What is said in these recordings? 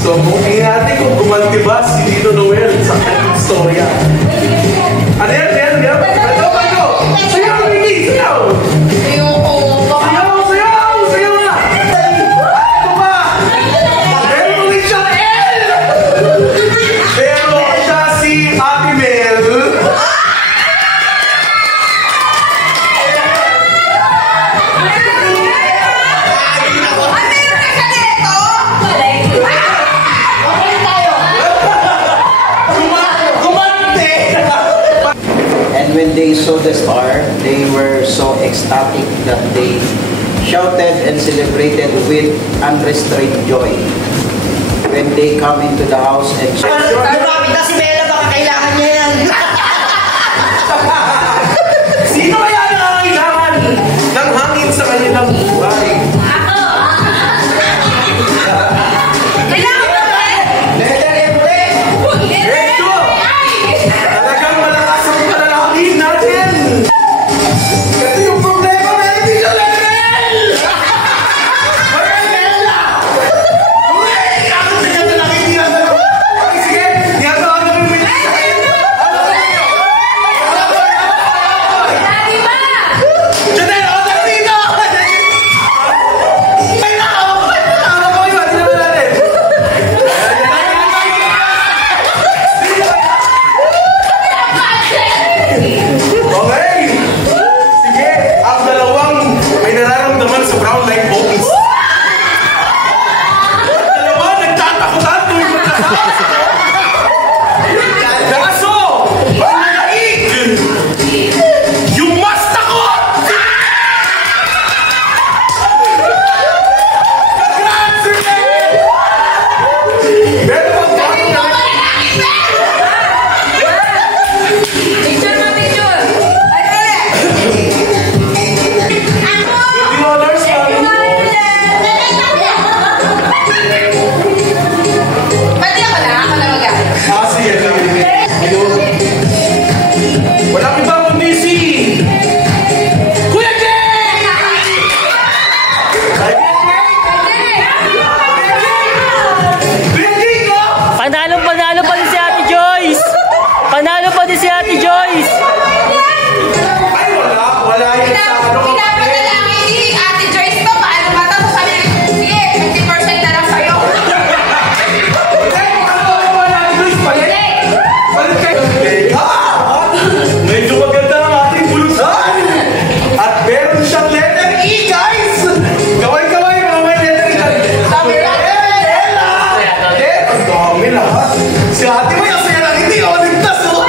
So, tingin natin kung gumantiba si Tito Noel sa kanyang istorya. Ano yan? Ito, ito! Sayaw, Ricky! Sayaw! Sayaw! Sayaw na! Ito ba? Pero ulit siya L! Pero siya si Ate Mel. When they saw the star, they were so ecstatic that they shouted and celebrated with unrestrained joy. When they come into the house and Marami na si Bella, baka kailangan niya yan. Sino kaya nangangailangan ng hangin sa kanilang buhay? Panalo pa din si Ate Joyce! Ay, wala yun sa ano. Pinapatalangin ni Ate Joyce to, paano ba ito? Sabi niya, sige, 50% na lang sa'yo. Wala Ate Joyce, palit kayo. Medyo maganda ang ating bulusan. At meron siyang letter E, guys! Kaway-kaway, mga may letter E. Sabi na, ang dami lahat. Si Ate May, ang saya lang hindi, o, ligtas, o.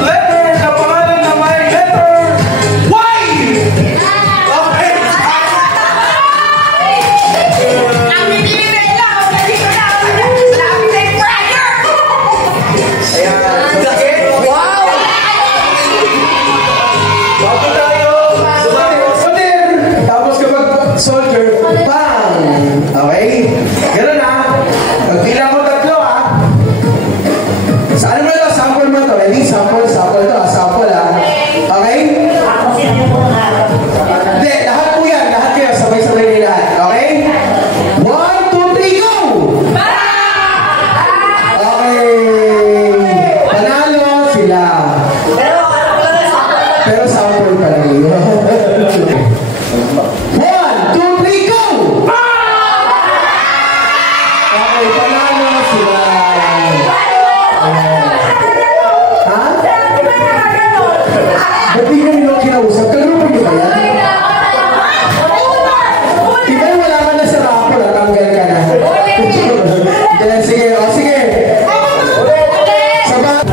Letter na pangalan na may letter Y! Okay. ang bibili lang, pwede ko lang. Sabi na yung brother. Ayan. Wow! Bago tayo. Soldier. Tapos kapag soldier, bang! Okay? Ganun na. Pagbilang ko tatlo, ha? Saan mo ito? Sample mo ito. Ready? Sample ito. Sample, ha? Okay? Hindi, lahat po yan. Lahat kayo. Sabay-sabay na lahat. Okay? 1, 2, 3, go! Okay. Panalo sila. Pero sample pa rin. 1, 2, 3, go! Okay, panalo sila. Ha? Ba't di ka nila kinausap? Kalaro niyo ba yan? Diba wala ka na sa rapper at tanggal ka na? Sige, o sige. Sabat.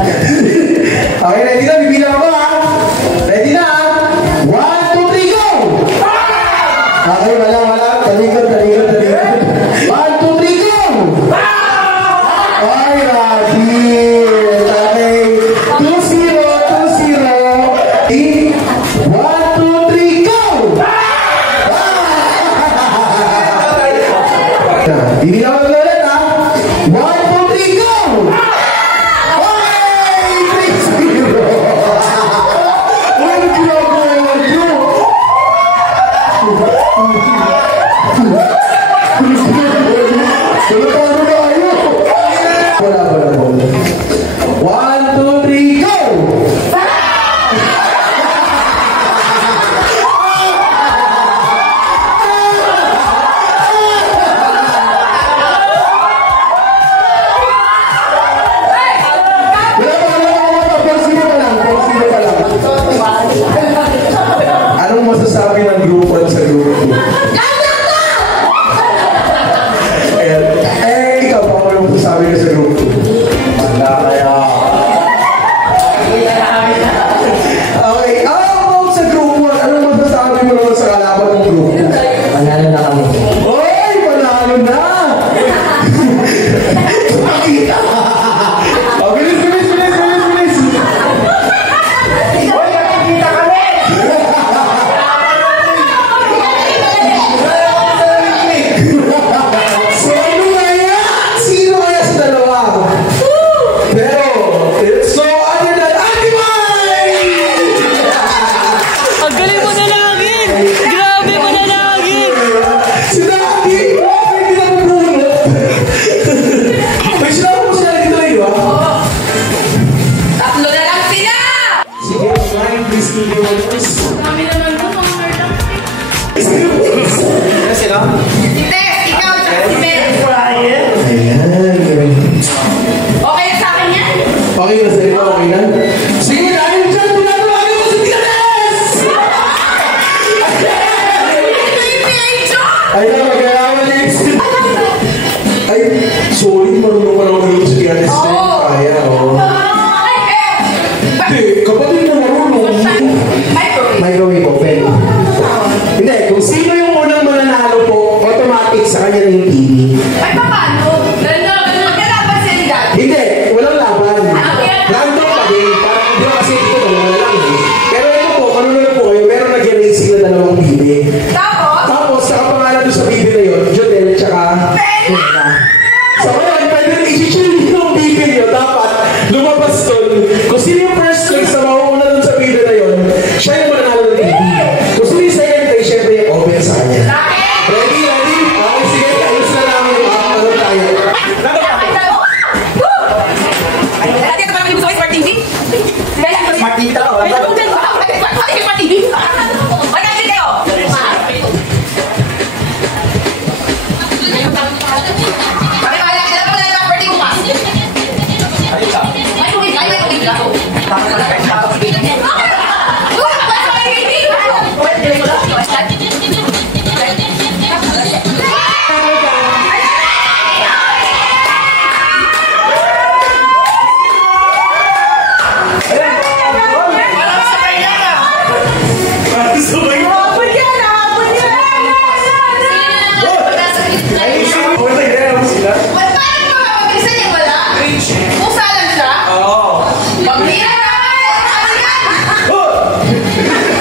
Dami naman mo, mga nerdang. Ano sila? Hindi, ikaw tsaka si Mel. Ayan. Okay na sa akin yan? Okay na sa'yo, okay na? Sige, dahil dyan, pinatawagin mo si Tianes! Ay, na, mag-alaman next. Ay, sorry, marunong pa naman yung si Tianes. Kaya, oh. Hindi, kapatid mo marunong. Microwave oven. Hindi, kung sino yung unang mananalo po, automatic sa kanya na yung TV. Ay, paano? Magkalaban sila dyan. Hindi, walang laban. Random pa din. Parang hindi kasi ito wala lang eh. Pero ito po, kanunod po kayo, meron nag-racing na dalawang bibi. Tapos, nakapangalan doon sa bibi na yun, Jodel, tsaka... So ngayon, pwede rin i-chill yung bibi nyo. Dapat lumabas doon. Kung sino yung first place na mauuna doon sa bibi na yun, siya yung mananalo ng TV. Kung sino yung second place, syempre yung open sa kanya. Ready? Ready? Okay, sige. Ayos na namin yung ano tayo. Smart TV? Smart TV talaga. Smart TV? Magkakit kayo? Pakipala, kailan mo na lang birthday mo pa? May tubig lang. Sabay. Hapon yan! Hapon yan! Wala, hindi naman sila. Paano mo makapagpisan yung wala? Pusa lang siya? Oo. Pamilya na! Ano yan?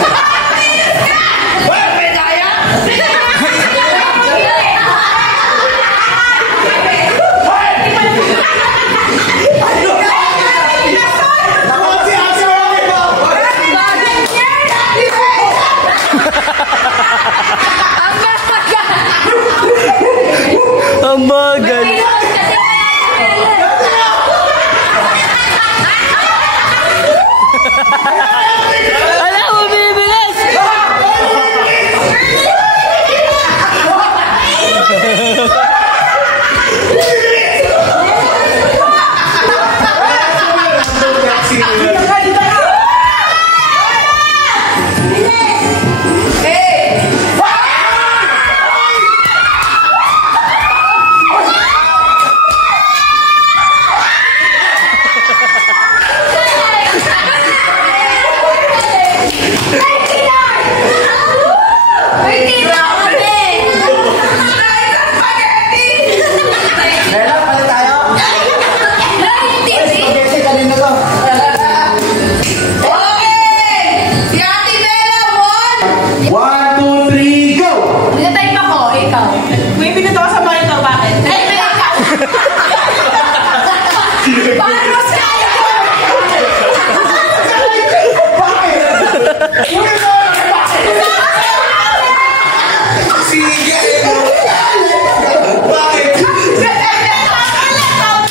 Wala, may kaya? Ang bagal. Alam mo, bibilis! Bella, pala tayo. Spaghetti, kanina to. Si Ate Bella, one! 1, 2, 3, go! Nag-type ako, ikaw. May pinuto ko sa monitor, bakit? Ay, ikaw! Paano siya? Sige! Bakit?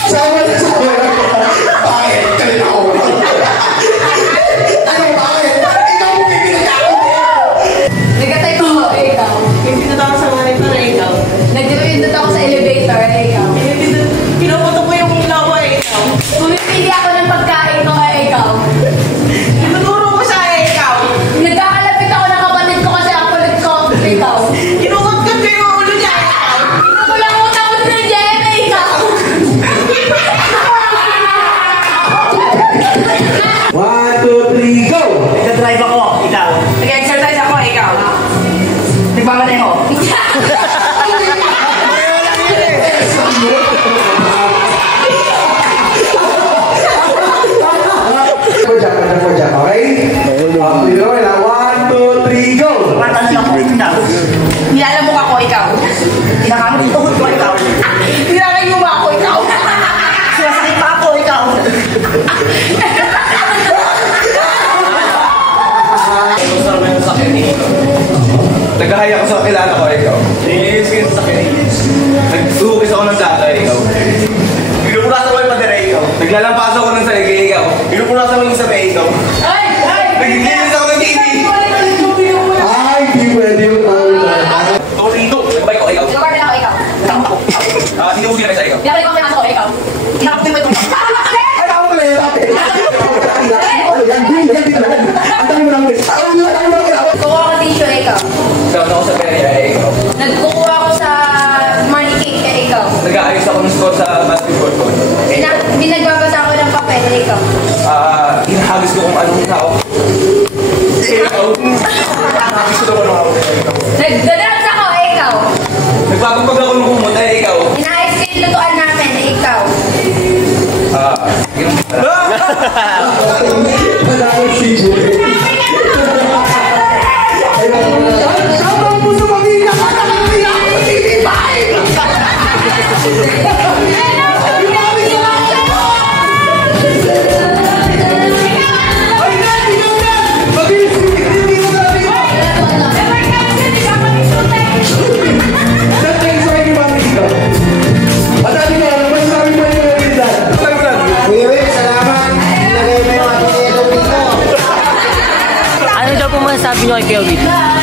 Sama na sa mga. Bakit? Kanina ako. Ano bakit? Ikaw mo bibili ako. Nag-type ako, ikaw. May pinuto ako sa monitor na ikaw. Nag-pindot ako sa elevator, ikaw. Pinuputo ko yung ilaw ko ikaw. Pumipili ako ng pagkain ko, ikaw. Tinuturo ko siya ikaw. Nagkakalapit ako ng kapatid ko kasi ako kulit ko, ikaw. Kinukot-kot ko yung ulo niya ikaw. Pinukulang-utang ko sa Jem, ikaw. 1, 2, 3, go! Nag-drive ako, ikaw. Nag-exercise ako, ikaw. Nagbabalay ako. Okay? You know, 1, 2, 3, go! Matanong ako, ikaw. Nilalamok ako, ikaw. Tinakamot yung tuhod ko, ikaw. Tinakayuma mo ako, ikaw. Sinasakit pa ako, ikaw. Naghahay ako sa kilala ko, ikaw. Nilinis ko yung sakit. Nagsuhugis ako ng data, ikaw. Pinupunasan ko yung padera, ikaw. Naglalampaso ako ng saligay, ikaw. Pinupunasan ko yung sabi, ikaw. Ay! Ay! Naglilinis ako ng anong tao. Ikaw. Gusto naman ako. Nagdadance ako, ikaw. Nagpapagpag ako ng kumot, ikaw. Inaayos ko yung lutuan namin, ikaw. Sabang mo sa pamilya ka, nakakaya ako sa titibay! Ay, Nandi! Mabilis! Hindi mo na rin! Dahil kayo sa akin yung mga ikaw. At ating ka, ano masasabi mo yung mga pinsan? Kuya Will, salamat. Nilagay mo yung ating yellow dito. Ano daw po masasabi niyo kay Kuya Will?